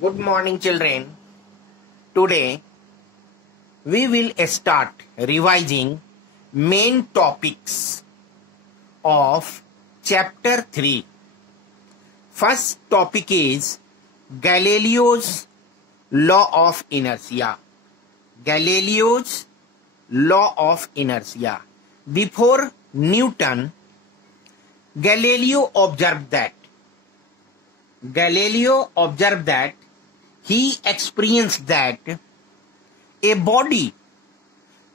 Good morning, children. Today we will start revising main topics of chapter 3. First topic is Galileo's law of inertia. Galileo's law of inertia. Before Newton, Galileo observed that he experienced that a body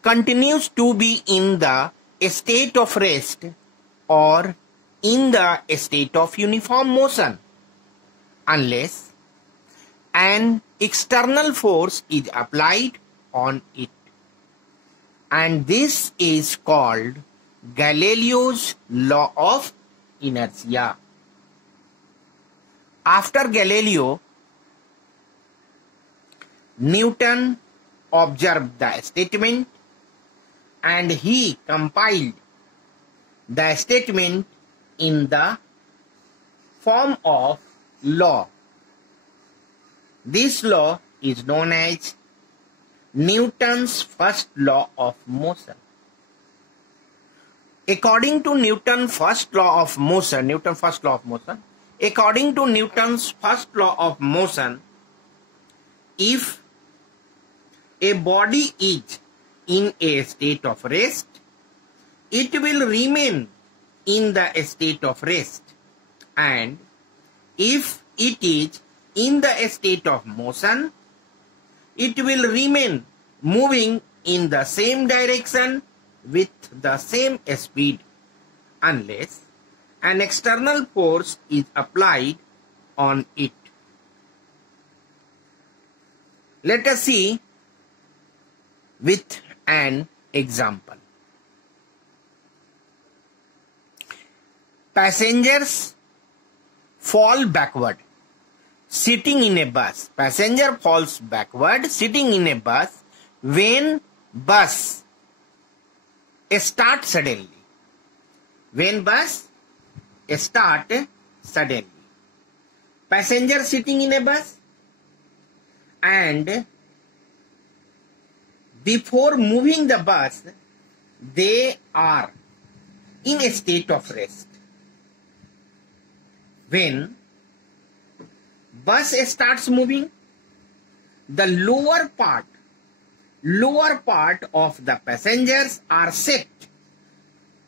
continues to be in the state of rest or in the state of uniform motion unless an external force is applied on it. And this is called Galileo's law of inertia. After Galileo, Newton observed the statement and he compiled the statement in the form of law. This law is known as Newton's first law of motion. According to Newton's first law of motion, if a body is in a state of rest, it will remain in the state of rest, and if it is in the state of motion, it will remain moving in the same direction with the same speed unless an external force is applied on it. Let us see with an example. Passengers fall backward sitting in a bus. Passenger falls backward sitting in a bus when bus starts suddenly. Passenger sitting in a bus, and before moving the bus, they are in a state of rest. When bus starts moving, the lower part of the passengers are set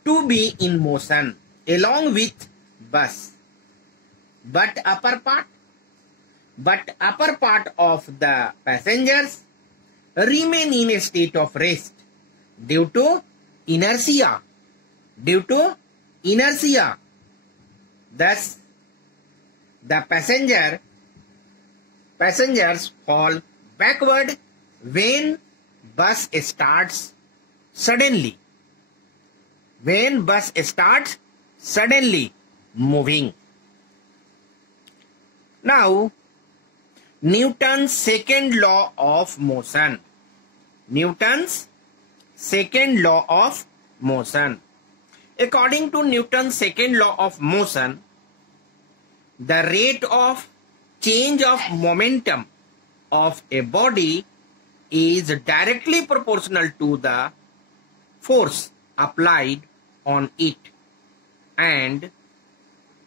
to be in motion along with bus, but upper part of the passengers remain in a state of rest due to inertia. Thus, the passengers fall backward when bus starts suddenly. Moving. Now, Newton's second law of motion. According to Newton's second law of motion, the rate of change of momentum of a body is directly proportional to the force applied on it, and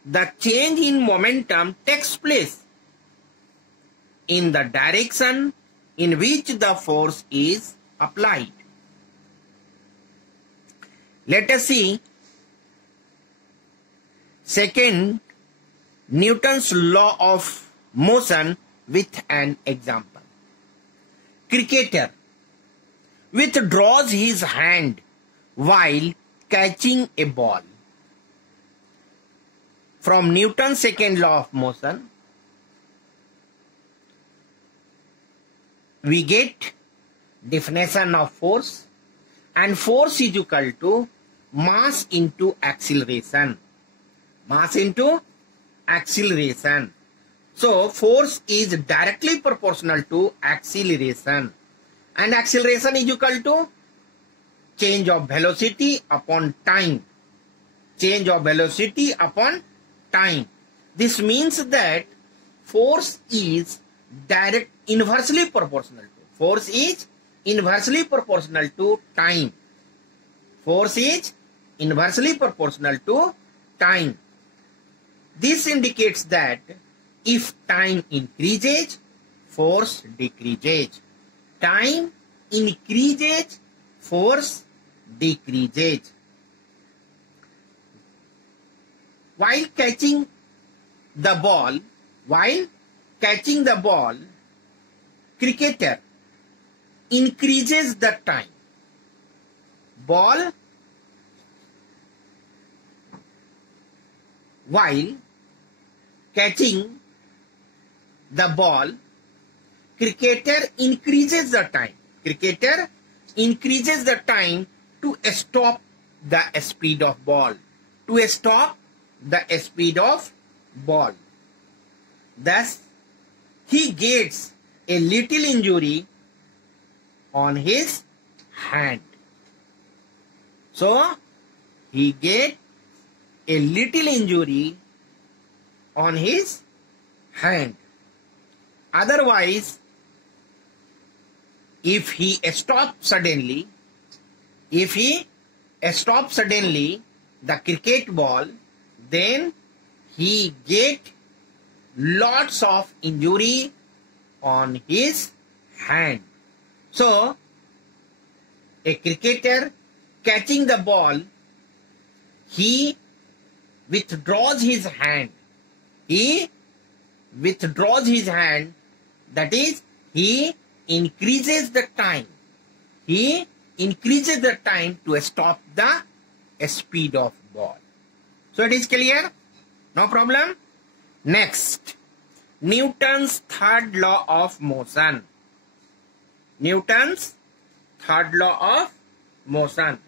the change in momentum takes place in the direction in which the force is applied. Let us see second Newton's law of motion with an example. Cricketer withdraws his hand while catching a ball. From Newton's second law of motion, we get definition of force, and force is equal to mass into acceleration. So, force is directly proportional to acceleration, and acceleration is equal to change of velocity upon time. This means that force is inversely proportional to. Force is inversely proportional to time. Force is inversely proportional to time. This indicates that if time increases, force decreases. Time increases, force decreases. While catching the ball, cricketer increases the time. While catching the ball, cricketer increases the time. Cricketer increases the time to stop the speed of ball. To stop the speed of ball. Thus, he gets a little injury on his hand. So, he gets a little injury on his hand. Otherwise, if he stops suddenly, the cricket ball, then he get lots of injury on his hand. So, a cricketer catching the ball, he withdraws his hand. That is, he increases the time. He increases the time to stop the speed of ball. So it is clear? No problem? Next, Newton's third law of motion. Newton's third law of motion.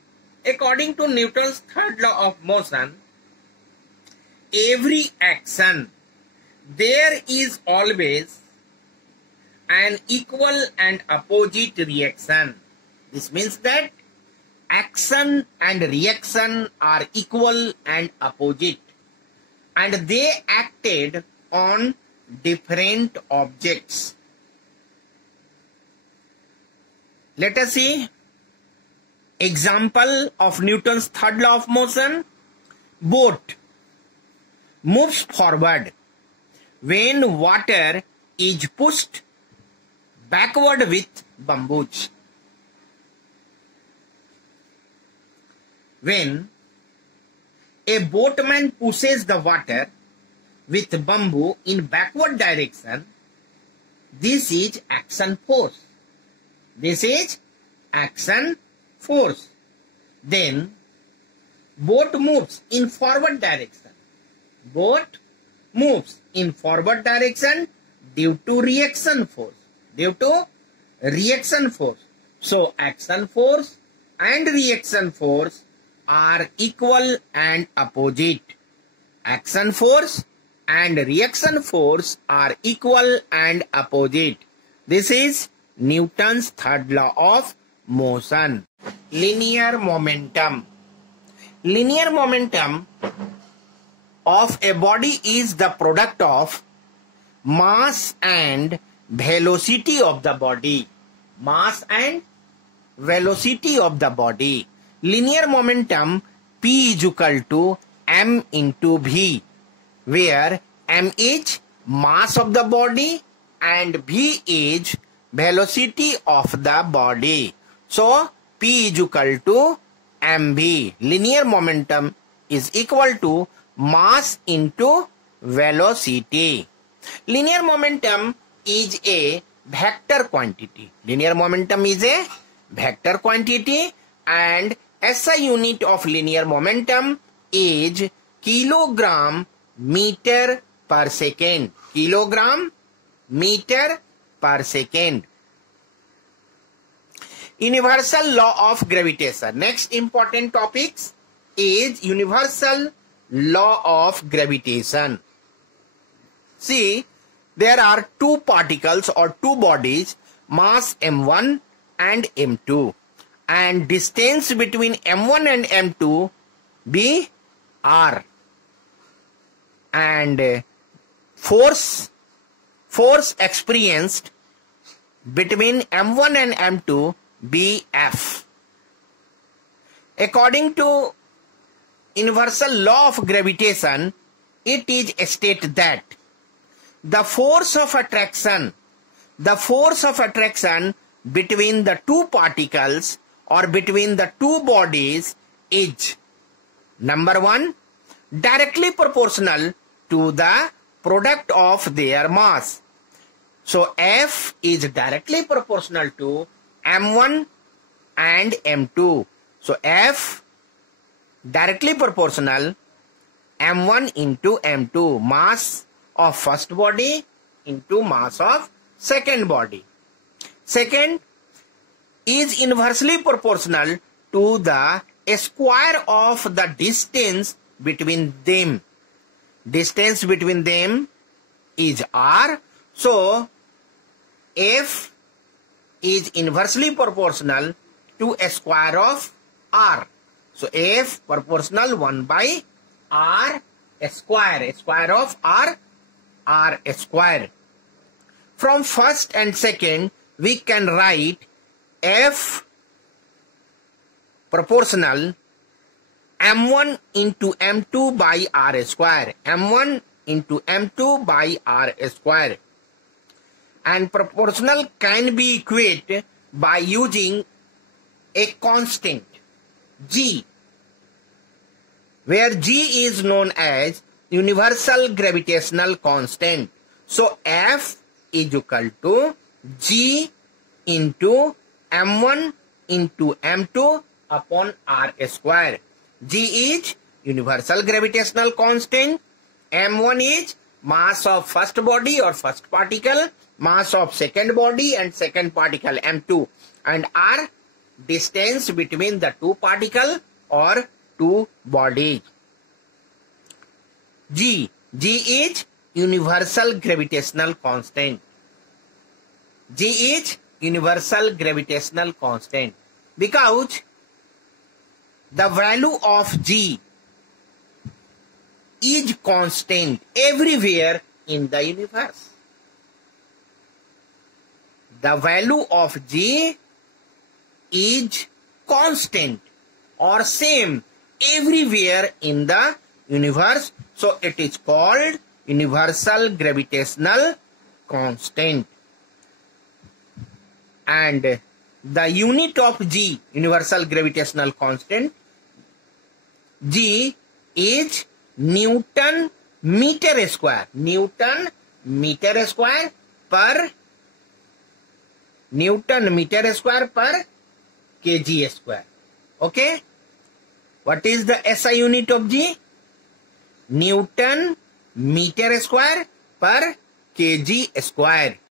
According to Newton's third law of motion, every action, there is always an equal and opposite reaction. This means that action and reaction are equal and opposite, and they acted on different objects. Let us see example of Newton's third law of motion. Boat moves forward when water is pushed backward with bamboos. When a boatman pushes the water with bamboo in backward direction, this is action force. This is action force. Then boat moves in forward direction. Boat moves in forward direction due to reaction force. So action force and reaction force are equal and opposite. Action force and reaction force are equal and opposite. This is Newton's third law of motion. Linear momentum. Linear momentum of a body is the product of mass and velocity of the body. Mass and velocity of the body. Linear momentum P is equal to m into v, where m is mass of the body and v is velocity of the body. So P is equal to mv. Linear momentum is equal to mass into velocity. Linear momentum is a vector quantity. Linear momentum is a vector quantity, and SI unit of linear momentum is kilogram meter per second. Kilogram meter per second. Universal law of gravitation. Next important topics is universal law of gravitation. See, there are two particles or two bodies, mass m1 and m2, and distance between m1 and m2 be r, and force force experienced between m1 and m2 be F. According to universal law of gravitation, it is stated that the force of attraction between the two particles or between the two bodies is, number one, directly proportional to the product of their mass. So F is directly proportional to m1 and m2. So F directly proportional m1 into m2, mass of first body into mass of second body. Second is inversely proportional to the square of the distance between them. Distance between them is r. So F is inversely proportional to a square of r. So F proportional 1 by r square of r square. From first and second, we can write F proportional m1 into m2 by r square. m1 into m2 by r square. And proportional can be equated by using a constant G, where G is known as universal gravitational constant. So F is equal to G into m1 into m2 upon r square. G is universal gravitational constant, m1 is mass of first body or first particle, mass of second body and second particle m2, and r distance between the two particle or two bodies. G is universal gravitational constant. G is universal gravitational constant because the value of G is constant everywhere in the universe. The value of G is constant or same everywhere in the universe. So it is called universal gravitational constant. And the unit of G, universal gravitational constant, G is Newton meter square. Newton meter square per kg square. Okay. What is the SI unit of G? Newton meter square per kg square.